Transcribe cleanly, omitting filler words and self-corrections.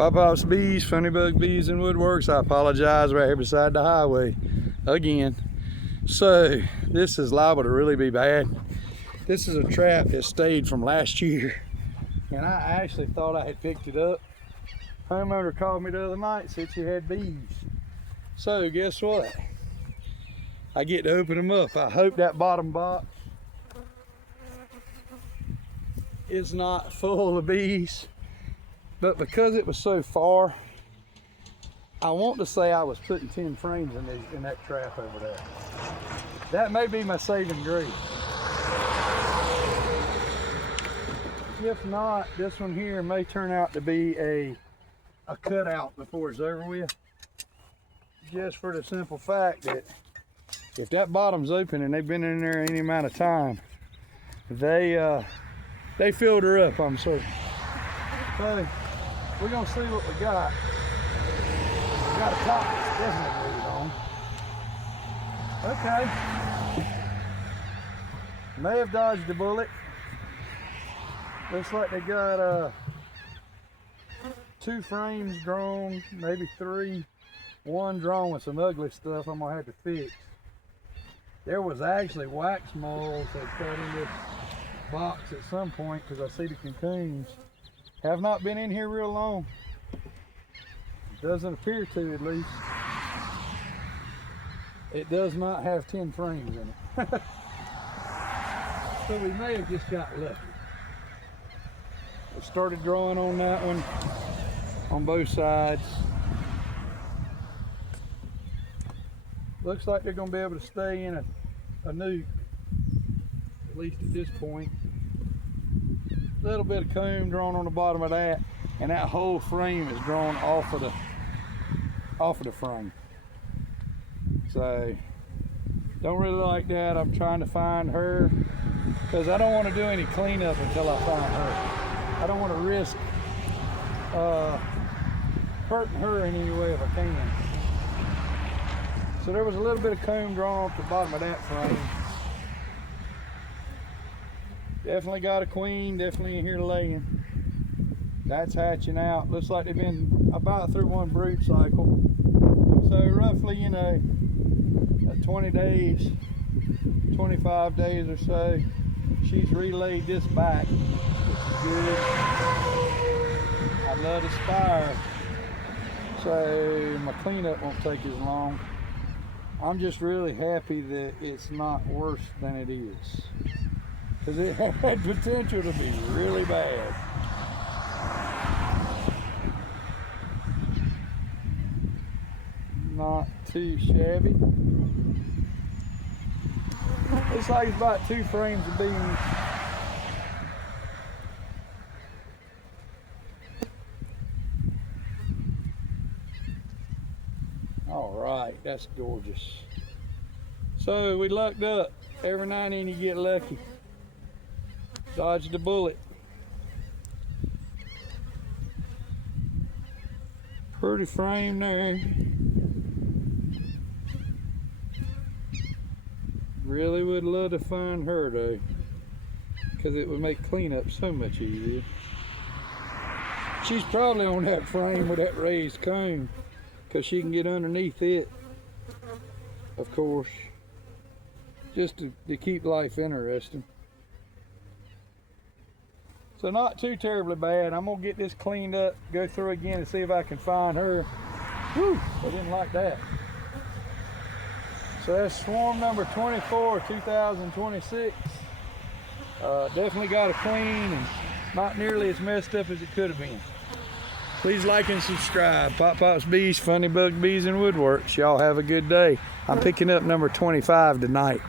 Pop Pop's Bees, Funny Bug Bees and Woodworks. I apologize, right here beside the highway again. So this is liable to really be bad. This is a trap that stayed from last year, and I actually thought I had picked it up. Homeowner called me the other night, said she had bees. So guess what? I get to open them up. I hope that bottom box is not full of bees, but because it was so far, I want to say I was putting 10 frames in that trap over there. That may be my saving grace. If not, this one here may turn out to be a cutout before it's over with. Just for the simple fact that if that bottom's open and they've been in there any amount of time, they filled her up, I'm certain. So we're gonna see what we got. We got a top that's definitely glued on. Okay. May have dodged a bullet. Looks like they got 2 frames drawn, maybe 3. One drawn with some ugly stuff I'm gonna have to fix. There was actually wax molds that got in this box at some point because I see the cocoons. Have not been in here real long. Doesn't appear to, at least. It does not have 10 frames in it. So we may have just got lucky. It started drawing on that one on both sides. Looks like they're going to be able to stay in a nuke, at least at this point. A little bit of comb drawn on the bottom of that, and that whole frame is drawn off of the frame. So don't really like that. I'm trying to find her because I don't want to do any cleanup until I find her. I don't want to risk hurting her in any way if I can. So there was a little bit of comb drawn off the bottom of that frame. Definitely got a queen, definitely in here laying. That's hatching out. Looks like they've been about through one brood cycle. So roughly, 20 days, 25 days or so, she's relayed this back, which is good. I love the spire. So my cleanup won't take as long. I'm just really happy that it's not worse than it is, because it had potential to be really bad. Not too shabby. Looks like it's about 2 frames of beans. All right, that's gorgeous. So we lucked up. Every now and then you get lucky. Dodged a bullet. Pretty frame there. Really would love to find her though, because it would make cleanup so much easier. She's probably on that frame with that raised comb, because she can get underneath it, of course, just to keep life interesting. So not too terribly bad. I'm gonna get this cleaned up, go through again and see if I can find her. Whew, I didn't like that. So that's swarm number 24, 2026. Definitely got a clean and not nearly as messed up as it could have been. Please like and subscribe. Pop Pop's Bees, Funny Bug Bees and Woodworks. Y'all have a good day. I'm picking up number 25 tonight.